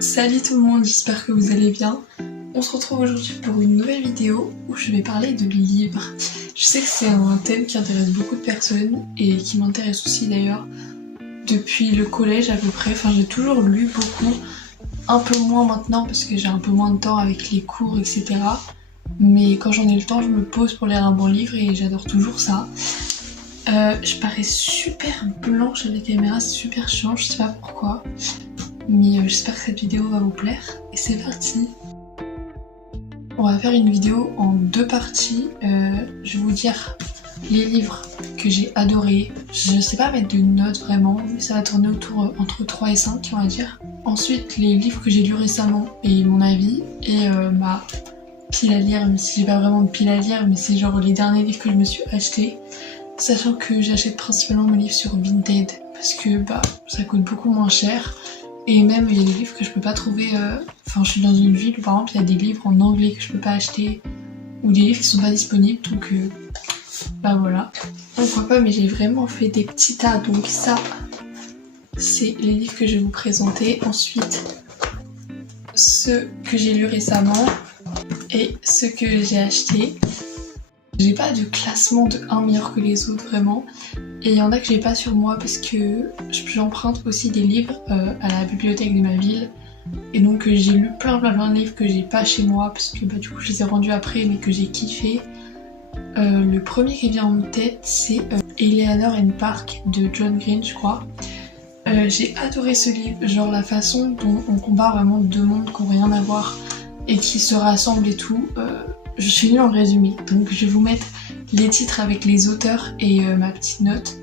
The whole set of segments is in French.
Salut tout le monde, j'espère que vous allez bien. On se retrouve aujourd'hui pour une nouvelle vidéo où je vais parler de livres. Je sais que c'est un thème qui intéresse beaucoup de personnes et qui m'intéresse aussi d'ailleurs depuis le collège à peu près. Enfin, j'ai toujours lu beaucoup, un peu moins maintenant parce que j'ai un peu moins de temps avec les cours, etc. Mais quand j'en ai le temps, je me pose pour lire un bon livre et j'adore toujours ça. Je parais super blanche à la caméra, c'est super chiant, je sais pas pourquoi. Mais j'espère que cette vidéo va vous plaire. Et c'est parti. On va faire une vidéo en deux parties. Je vais vous dire les livres que j'ai adorés. Je sais pas mettre de notes vraiment, mais ça va tourner autour entre 3 et 5 on va dire. Ensuite les livres que j'ai lus récemment et mon avis. Et ma pile à lire, même si j'ai pas vraiment de pile à lire, mais c'est genre les derniers livres que je me suis achetés. Sachant que j'achète principalement mes livres sur Vinted parce que ça coûte beaucoup moins cher. Et même il y a des livres que je peux pas trouver, enfin je suis dans une ville où par exemple il y a des livres en anglais que je peux pas acheter ou des livres qui sont pas disponibles, donc voilà. Pourquoi pas, mais j'ai vraiment fait des petits tas, donc ça c'est les livres que je vais vous présenter. Ensuite ceux que j'ai lus récemment et ceux que j'ai achetés. J'ai pas de classement de un meilleur que les autres vraiment. Et il y en a que j'ai pas sur moi parce que j'emprunte aussi des livres à la bibliothèque de ma ville. Et donc j'ai lu plein de livres que j'ai pas chez moi parce que du coup je les ai rendus après mais que j'ai kiffé. Le premier qui vient en tête c'est Eleanor and Park de John Green je crois. J'ai adoré ce livre, genre la façon dont on compare vraiment deux mondes qui n'ont rien à voir et qui se rassemblent et tout. Je suis nulle en résumé, donc je vais vous mettre les titres avec les auteurs et ma petite note.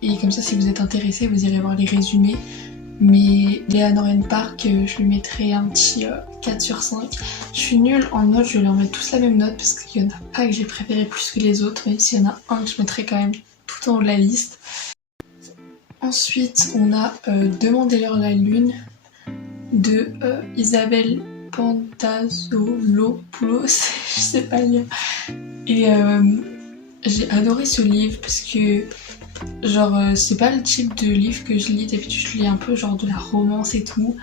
Et comme ça, si vous êtes intéressés, vous irez voir les résumés. Mais Eleanor and Park, je lui mettrai un petit 4 sur 5. Je suis nulle en notes, je vais leur mettre tous la même note parce qu'il y en a pas que j'ai préféré plus que les autres, même s'il y en a un que je mettrai quand même tout en haut de la liste. Ensuite, on a Demandez-leur la lune de Isabelle Pantazolopoulos, je sais pas lire. Et j'ai adoré ce livre parce que genre c'est pas le type de livre que je lis, d'habitude je lis un peu genre de la romance et tout.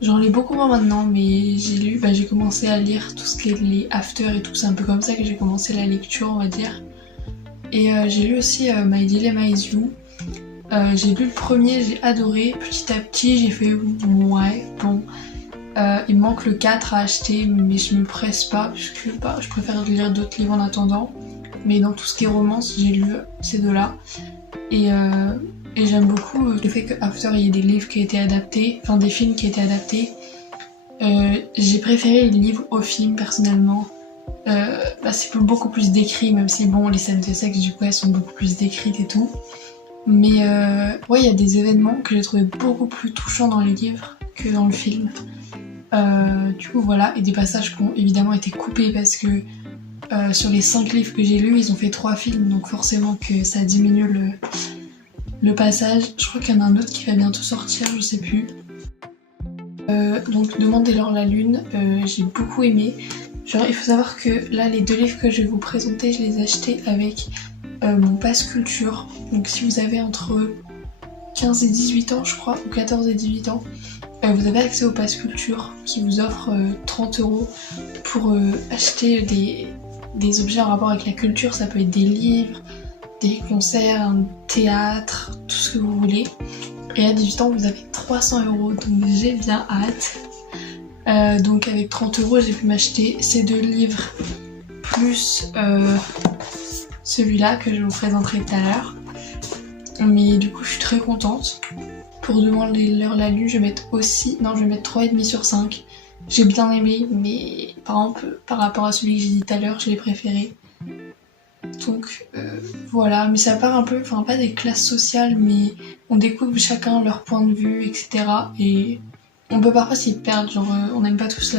J'en lis beaucoup moins maintenant, mais j'ai commencé à lire tout ce qui est les after et tout, c'est un peu comme ça que j'ai commencé la lecture on va dire. Et j'ai lu aussi My Dilemma Is You. J'ai lu le premier, j'ai adoré, petit à petit j'ai fait ouais bon. Il me manque le 4 à acheter, mais je me presse pas parce que je préfère lire d'autres livres en attendant. Mais dans tout ce qui est romance, j'ai lu ces deux-là. Et j'aime beaucoup le fait que After il y ait des livres qui ont été adaptés, enfin des films qui ont été adaptés. J'ai préféré les livres aux films personnellement. C'est beaucoup plus décrit, même si bon les scènes de sexe du coup elles sont beaucoup plus décrites et tout. Mais ouais, il y a des événements que j'ai trouvé beaucoup plus touchants dans les livres que dans le film. Du coup voilà, et des passages qui ont évidemment été coupés parce que sur les 5 livres que j'ai lus, ils ont fait 3 films, donc forcément que ça diminue le passage. Je crois qu'il y en a un autre qui va bientôt sortir, je sais plus. Donc Demandez-leur la lune, j'ai beaucoup aimé. Genre il faut savoir que là les 2 livres que je vais vous présenter, je les ai achetés avec mon pass culture. Donc si vous avez entre 15 et 18 ans je crois, ou 14 et 18 ans, vous avez accès au pass culture qui vous offre 30 € pour acheter des objets en rapport avec la culture. Ça peut être des livres, des concerts, un théâtre, tout ce que vous voulez. Et à 18 ans vous avez 300 €, donc j'ai bien hâte. Donc avec 30 € j'ai pu m'acheter ces 2 livres plus celui-là que je vous présenterai tout à l'heure. Mais du coup je suis très contente. Pour Demandez-leur la lune, je vais mettre 3,5 sur 5. J'ai bien aimé, mais par exemple, par rapport à celui que j'ai dit tout à l'heure, je l'ai préféré. Donc voilà, mais ça part un peu, enfin pas des classes sociales, mais on découvre chacun leur point de vue, etc. Et on peut parfois s'y perdre, genre on n'aime pas tous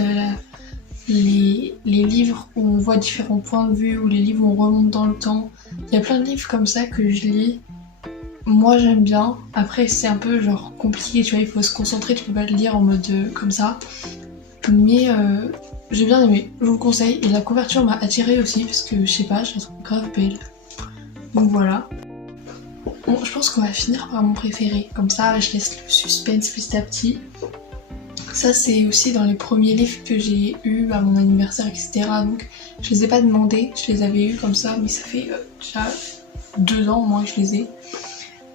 les livres où on voit différents points de vue, ou les livres où on remonte dans le temps. Il y a plein de livres comme ça que je lis. Moi j'aime bien, après c'est un peu genre compliqué, tu vois, il faut se concentrer, tu peux pas le lire en mode comme ça. Mais j'ai bien aimé, je vous le conseille, et la couverture m'a attirée aussi parce que je sais pas, je la trouve grave belle. Donc voilà. Bon, je pense qu'on va finir par mon préféré, comme ça je laisse le suspense petit à petit. Ça c'est aussi dans les premiers livres que j'ai eus à mon anniversaire, etc. Donc je les ai pas demandés, je les avais eus comme ça, mais ça fait déjà 2 ans au moins que je les ai.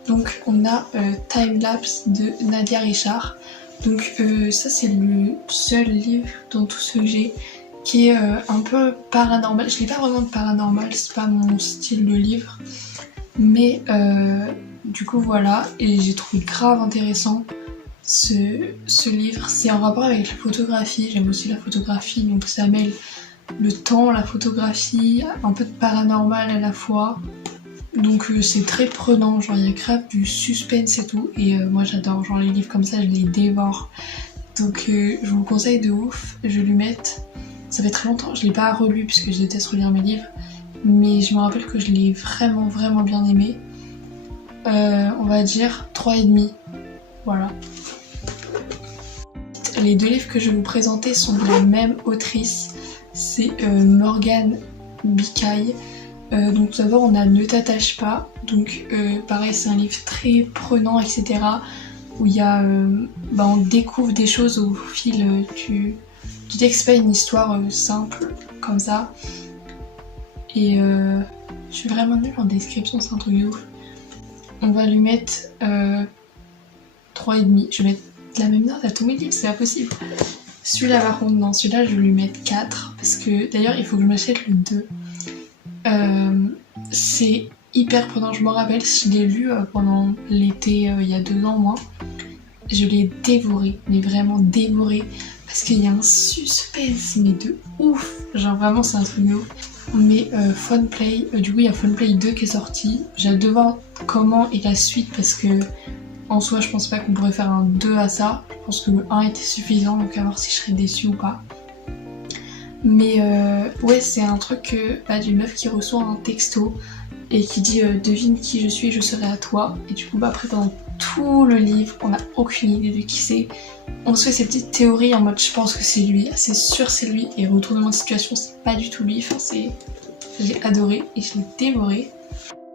Donc on a Timelapse de Nadia Richard. Donc ça c'est le seul livre dans tout ce que j'ai qui est un peu paranormal. Je lis pas vraiment de paranormal, c'est pas mon style de livre. Mais du coup voilà, et j'ai trouvé grave intéressant ce livre. C'est en rapport avec la photographie, j'aime aussi la photographie, donc ça mêle le temps, la photographie, un peu de paranormal à la fois. Donc c'est très prenant, genre il y a grave du suspense et tout, et moi j'adore, genre les livres comme ça je les dévore. Donc je vous le conseille de ouf, je vais lui mettre, ça fait très longtemps, je l'ai pas relu puisque je déteste relire mes livres, mais je me rappelle que je l'ai vraiment bien aimé. On va dire 3,5, voilà. Les 2 livres que je vais vous présenter sont de la même autrice, c'est Morgane Bicay. Donc tout d'abord on a Ne t'attache pas, donc pareil c'est un livre très prenant, etc. Où il y a, on découvre des choses au fil du texte, pas une histoire simple comme ça. Et je suis vraiment nulle en description, c'est un truc de ouf. On va lui mettre 3,5, je vais mettre la même note à tous mes livres, c'est pas possible. Celui-là par contre, non, celui-là je vais lui mettre 4, parce que d'ailleurs il faut que je m'achète le 2. C'est hyper prenant, je me rappelle, je l'ai lu pendant l'été il y a 2 ans moins. Je l'ai dévoré, mais vraiment dévoré, parce qu'il y a un suspense, mais de ouf. Genre vraiment c'est un truc de ouf. Mais Funplay, du coup il y a Funplay 2 qui est sorti. J'ai hâte de voir comment est la suite, parce que en soi je pense pas qu'on pourrait faire un 2 à ça. Je pense que le 1 était suffisant, donc à voir si je serais déçue ou pas. Mais ouais, c'est un truc d'une meuf qui reçoit un texto et qui dit devine qui je suis, je serai à toi. Et du coup après pendant tout le livre on n'a aucune idée de qui c'est. On se fait ces petites théories en mode je pense que c'est lui, c'est sûr c'est lui, et retournement de situation c'est pas du tout lui. Enfin j'ai adoré et je l'ai dévoré.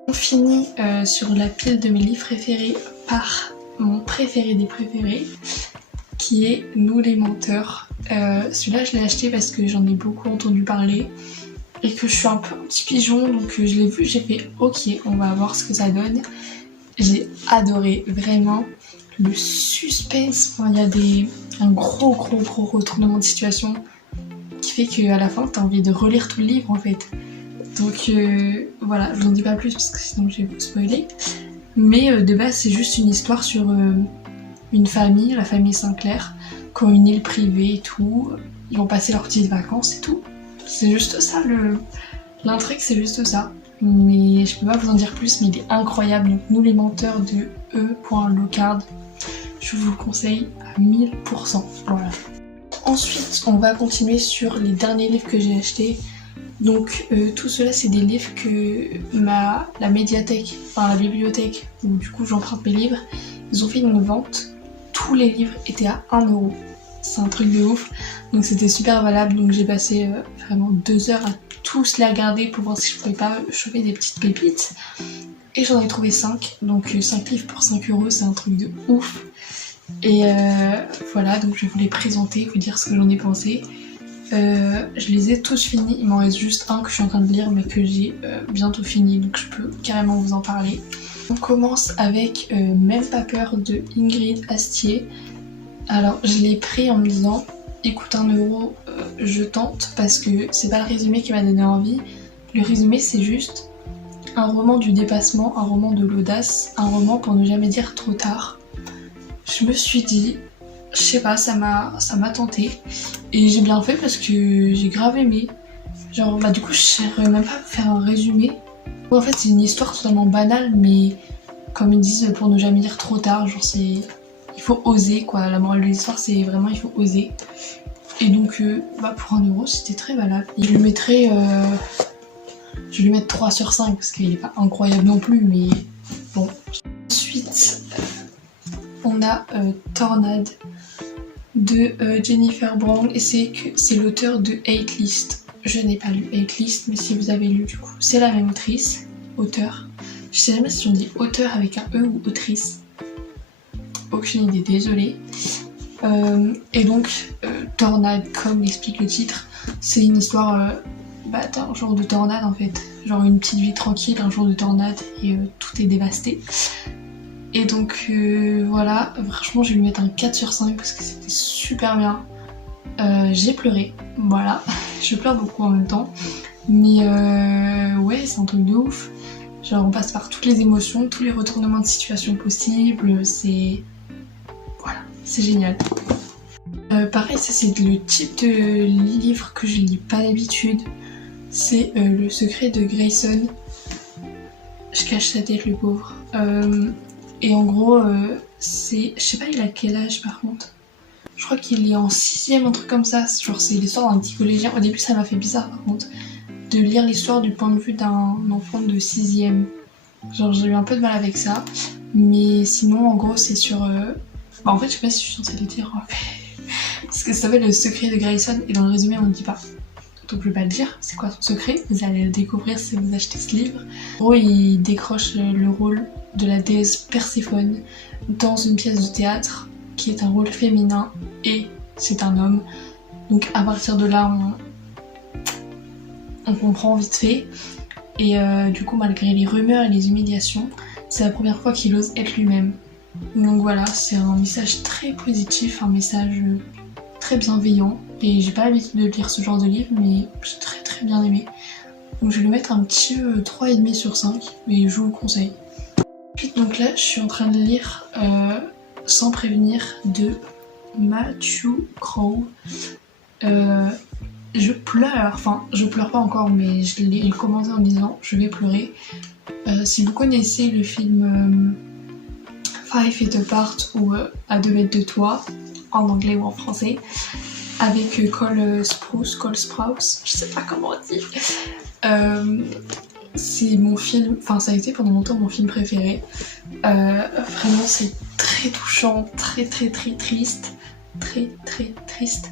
On finit sur la pile de mes livres préférés par mon préféré des préférés, qui est Nous les menteurs. Celui-là je l'ai acheté parce que j'en ai beaucoup entendu parler et que je suis un peu un petit pigeon, donc je l'ai vu, j'ai fait ok, on va voir ce que ça donne. J'ai adoré, vraiment, le suspense, enfin, il y a un gros retournement de situation qui fait qu'à la fin t'as envie de relire tout le livre en fait. Donc voilà, je n'en dis pas plus parce que sinon je vais vous spoiler. Mais de base c'est juste une histoire sur une famille, la famille Sinclair, qui ont une île privée et tout. Ils vont passer leurs petites vacances et tout. C'est juste ça, l'intrigue c'est juste ça. Mais je peux pas vous en dire plus, mais il est incroyable. Donc Nous les menteurs de E.Locard, je vous le conseille à 1000%. Voilà. Ensuite, on va continuer sur les derniers livres que j'ai achetés. Donc tout cela c'est des livres que la médiathèque, enfin la bibliothèque où du coup j'emprunte mes livres, ils ont fait une vente. Tous les livres étaient à 1€. C'est un truc de ouf. Donc c'était super valable. Donc j'ai passé vraiment 2 heures à tous les regarder pour voir si je pouvais pas choper des petites pépites. Et j'en ai trouvé 5. Donc 5 livres pour 5€, c'est un truc de ouf. Et voilà, donc je vais vous les présenter, vous dire ce que j'en ai pensé. Je les ai tous finis, il m'en reste juste un que je suis en train de lire mais que j'ai bientôt fini, donc je peux carrément vous en parler. On commence avec Même pas peur de Ingrid Astier. Alors je l'ai pris en me disant écoute 1€, je tente, parce que c'est pas le résumé qui m'a donné envie. Le résumé c'est juste un roman du dépassement, un roman de l'audace, un roman pour ne jamais dire trop tard. Je me suis dit, je sais pas, ça m'a tenté et j'ai bien fait parce que j'ai grave aimé. Genre du coup je saurais même pas faire un résumé. En fait c'est une histoire totalement banale, mais comme ils disent pour ne jamais dire trop tard, genre il faut oser quoi. La morale de l'histoire c'est vraiment il faut oser. Et donc pour 1€ c'était très valable. Je lui mettrais je vais lui mettre 3 sur 5 parce qu'il est pas incroyable non plus, mais bon. Ensuite on a Tornade de Jennifer Brown, et c'est l'auteur de Hate List. Je n'ai pas lu Hate List, mais si vous avez lu du coup, c'est la même autrice, auteur. Je sais jamais si on dit auteur avec un E ou autrice. Aucune idée, désolée. Et donc, Tornade, comme l'explique le titre, c'est une histoire d'un jour de tornade en fait. Genre une petite vie tranquille, un jour de tornade et tout est dévasté. Et donc voilà, franchement je vais lui mettre un 4 sur 5 parce que c'était super bien. J'ai pleuré, voilà, je pleure beaucoup en même temps. Mais ouais, c'est un truc de ouf. Genre on passe par toutes les émotions, tous les retournements de situation possibles, c'est... Voilà, c'est génial. Pareil, ça c'est le type de livre que je lis pas d'habitude. C'est Le secret de Grayson. Je cache sa tête, le pauvre. Et en gros, c'est... Je sais pas il a quel âge par contre. Je crois qu'il est en 6ème, un truc comme ça. Genre c'est l'histoire d'un petit collégien. Au début ça m'a fait bizarre par contre de lire l'histoire du point de vue d'un enfant de 6ème. Genre j'ai eu un peu de mal avec ça. Mais sinon en gros c'est sur... Bah, en fait je sais pas si je suis censée le dire. Parce que ça s'appelle Le secret de Grayson et dans le résumé on ne dit pas. Donc je vais pas le dire, c'est quoi son secret? Vous allez le découvrir si vous achetez ce livre. En gros il décroche le rôle de la déesse Perséphone dans une pièce de théâtre qui est un rôle féminin et c'est un homme. Donc à partir de là on comprend vite fait. Et du coup malgré les rumeurs et les humiliations, c'est la première fois qu'il ose être lui-même. Donc voilà, c'est un message très positif, un message très bienveillant. Et j'ai pas l'habitude de lire ce genre de livre, mais j'ai très très bien aimé. Donc je vais lui mettre un petit 3,5 sur 5, mais je vous le conseille. Puis donc là, je suis en train de lire Sans prévenir de Matthew Crow. Je pleure, enfin je pleure pas encore, mais je l'ai commencé en disant je vais pleurer. Si vous connaissez le film 5 Feet Apart ou À 2 mètres de toi, en anglais ou en français, avec Cole Sprouse, je sais pas comment on dit. C'est mon film, enfin ça a été pendant longtemps mon film préféré. Vraiment c'est très touchant, très triste, très triste.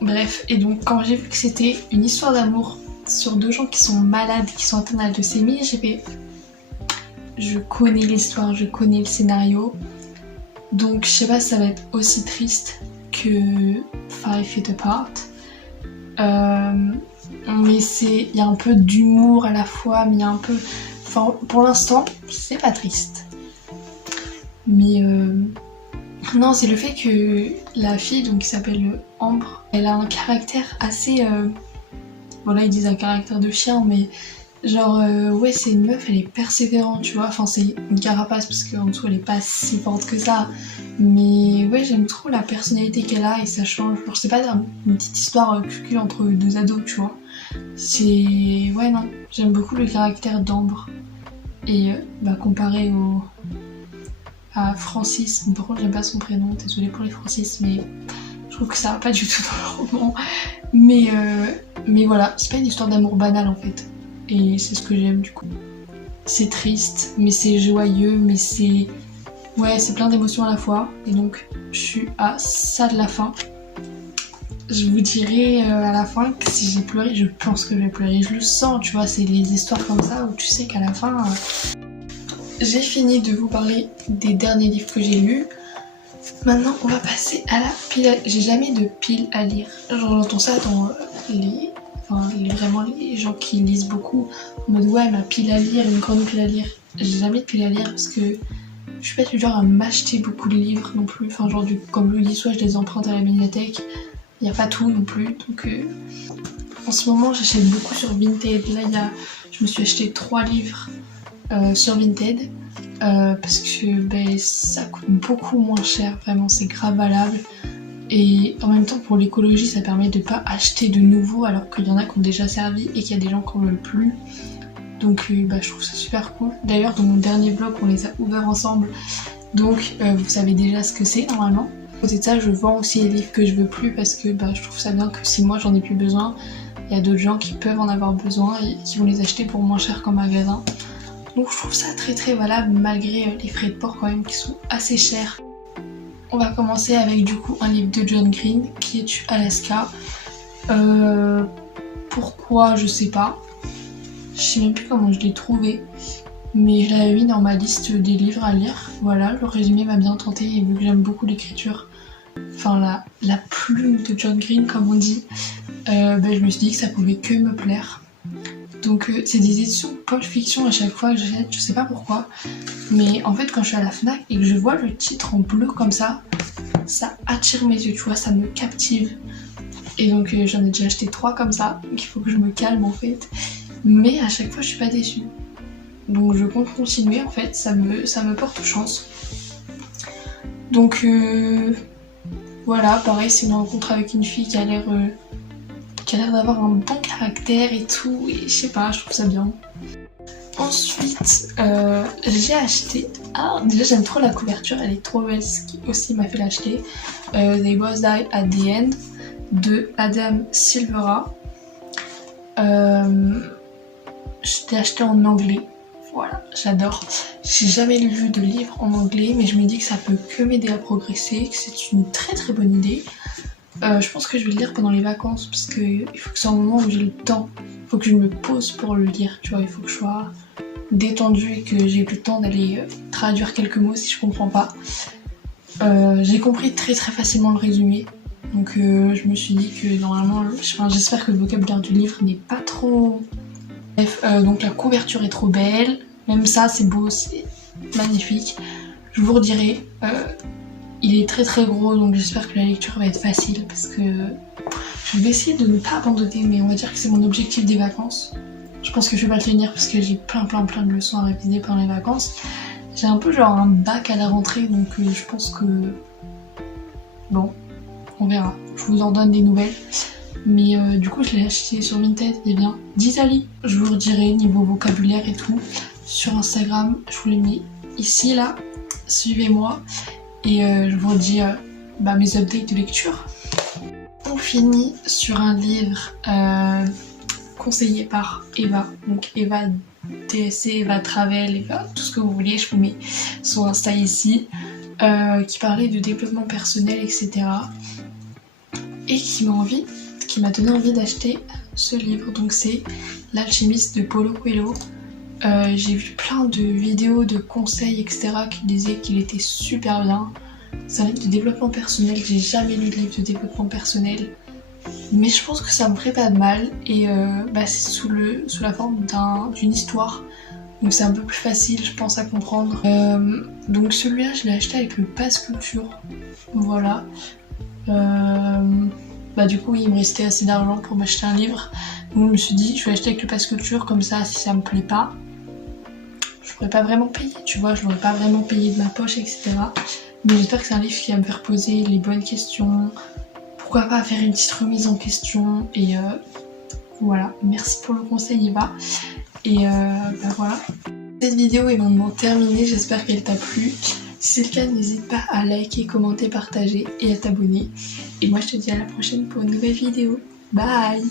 Bref, et donc quand j'ai vu que c'était une histoire d'amour sur 2 gens qui sont malades, qui sont atteints de la leucémie, j'ai fait... Je connais l'histoire, je connais le scénario, donc je sais pas si ça va être aussi triste que 5 Feet Apart. Mais il y a un peu d'humour à la fois, mais il y a un peu... Enfin, pour l'instant, c'est pas triste. Mais non, c'est le fait que la fille, donc qui s'appelle Ambre, elle a un caractère assez... Bon là ils disent un caractère de chien, mais genre ouais c'est une meuf, elle est persévérante, tu vois. Enfin c'est une carapace parce qu'en dessous elle est pas si forte que ça. Mais ouais j'aime trop la personnalité qu'elle a et ça change. Genre c'est pas une petite histoire cucu entre 2 ados, tu vois. C'est... Ouais non, j'aime beaucoup le caractère d'Ambre. Et comparé à Francis, par contre j'aime pas son prénom, désolée pour les Francis, mais je trouve que ça va pas du tout dans le roman. Mais voilà, c'est pas une histoire d'amour banale en fait. Et c'est ce que j'aime du coup. C'est triste, mais c'est joyeux, mais c'est... Ouais, c'est plein d'émotions à la fois. Et donc, je suis à ça de la fin. Je vous dirai à la fin que si j'ai pleuré, je pense que je vais pleurer. Je le sens, tu vois, c'est les histoires comme ça où tu sais qu'à la fin... J'ai fini de vous parler des derniers livres que j'ai lus. Maintenant, on va passer à la pile à... J'ai jamais de pile à lire. J'entends ça dans vraiment les gens qui lisent beaucoup. En mode ouais, ma pile à lire, une grande pile à lire. J'ai jamais de pile à lire parce que je suis pas du genre à m'acheter beaucoup de livres non plus. Enfin, genre, comme je le dis, soit je les emprunte à la médiathèque. Il n'y a pas tout non plus. Donc, en ce moment, j'achète beaucoup sur Vinted. Là, je me suis acheté 3 livres sur Vinted. Parce que ça coûte beaucoup moins cher, vraiment c'est grave valable et en même temps pour l'écologie ça permet de pas acheter de nouveau alors qu'il y en a qui ont déjà servi et qu'il y a des gens qui en veulent plus, donc je trouve ça super cool. D'ailleurs dans mon dernier vlog on les a ouverts ensemble, donc vous savez déjà ce que c'est normalement. À côté de ça je vends aussi les livres que je veux plus parce que je trouve ça bien que si moi j'en ai plus besoin, il y a d'autres gens qui peuvent en avoir besoin et qui vont les acheter pour moins cher qu'en magasin. Donc je trouve ça très valable malgré les frais de port quand même qui sont assez chers. On va commencer avec du coup un livre de John Green qui est Alaska. Pourquoi je sais pas. Je sais même plus comment je l'ai trouvé. Mais je l'avais mis dans ma liste des livres à lire. Voilà, le résumé m'a bien tenté et vu que j'aime beaucoup l'écriture enfin la plume de John Green comme on dit, je me suis dit que ça pouvait que me plaire. Donc c'est des éditions Pulp Fiction à chaque fois que j'achète, je sais pas pourquoi. Mais en fait quand je suis à la FNAC et que je vois le titre en bleu comme ça attire mes yeux, tu vois, ça me captive. Et donc j'en ai déjà acheté 3 comme ça, donc il faut que je me calme en fait. Mais à chaque fois je suis pas déçue. Donc je compte continuer en fait, ça me porte chance. Donc voilà, pareil c'est une rencontre avec une fille qui a l'air d'avoir un bon caractère et tout, et je sais pas, je trouve ça bien. Ensuite, j'ai acheté... Ah, déjà j'aime trop la couverture, elle est trop belle, ce qui aussi m'a fait l'acheter. They Both Die at the End de Adam Silvera. Je l'ai acheté en anglais, voilà, j'adore. J'ai jamais lu de livre en anglais, mais je me dis que ça peut que m'aider à progresser, que c'est une très très bonne idée. Je pense que je vais le lire pendant les vacances parce qu'il faut que ce soit un moment où j'ai le temps. Il faut que je me pose pour le lire, tu vois, il faut que je sois détendue et que j'ai plus le temps d'aller traduire quelques mots si je comprends pas. J'ai compris très très facilement le résumé, donc je me suis dit que normalement, j'espère que le vocabulaire du livre n'est pas trop... Bref, donc la couverture est trop belle, même ça c'est beau, c'est magnifique. Je vous redirai, il est très très gros, donc j'espère que la lecture va être facile parce que je vais essayer de ne pas abandonner, mais on va dire que c'est mon objectif des vacances. Je pense que je vais pas le tenir parce que j'ai plein de leçons à réviser pendant les vacances. J'ai un peu genre un bac à la rentrée, donc je pense que... Bon, on verra. Je vous en donne des nouvelles. Mais du coup je l'ai acheté sur Vinted, et bien d'Italie. Je vous redirai niveau vocabulaire et tout sur Instagram, je vous l'ai mis ici là, suivez-moi et je vous redis mes updates de lecture. On finit sur un livre conseillé par Eva, donc Eva TSC, Eva Travel, Eva tout ce que vous voulez, je vous mets son Insta ici, qui parlait de développement personnel, etc. Et qui m'a donné envie d'acheter ce livre. Donc c'est L'Alchimiste de Paulo Coelho. J'ai vu plein de vidéos de conseils, etc. qui disaient qu'il était super bien. C'est un livre de développement personnel. J'ai jamais lu de livre de développement personnel, mais je pense que ça me ferait pas de mal. Et c'est sous la forme d'une histoire, donc c'est un peu plus facile, je pense, à comprendre. Donc celui-là, je l'ai acheté avec le pass culture. Voilà. Du coup il me restait assez d'argent pour m'acheter un livre, donc je me suis dit je vais acheter avec le pass culture, comme ça si ça me plaît pas je pourrais pas vraiment payer, tu vois, je n'aurais pas vraiment payé de ma poche, etc. Mais j'espère que c'est un livre qui va me faire poser les bonnes questions, pourquoi pas faire une petite remise en question, et voilà, merci pour le conseil Eva. Et voilà, cette vidéo est maintenant terminée, j'espère qu'elle t'a plu. Si c'est le cas, n'hésite pas à liker, commenter, partager et à t'abonner. Et moi je te dis à la prochaine pour une nouvelle vidéo. Bye!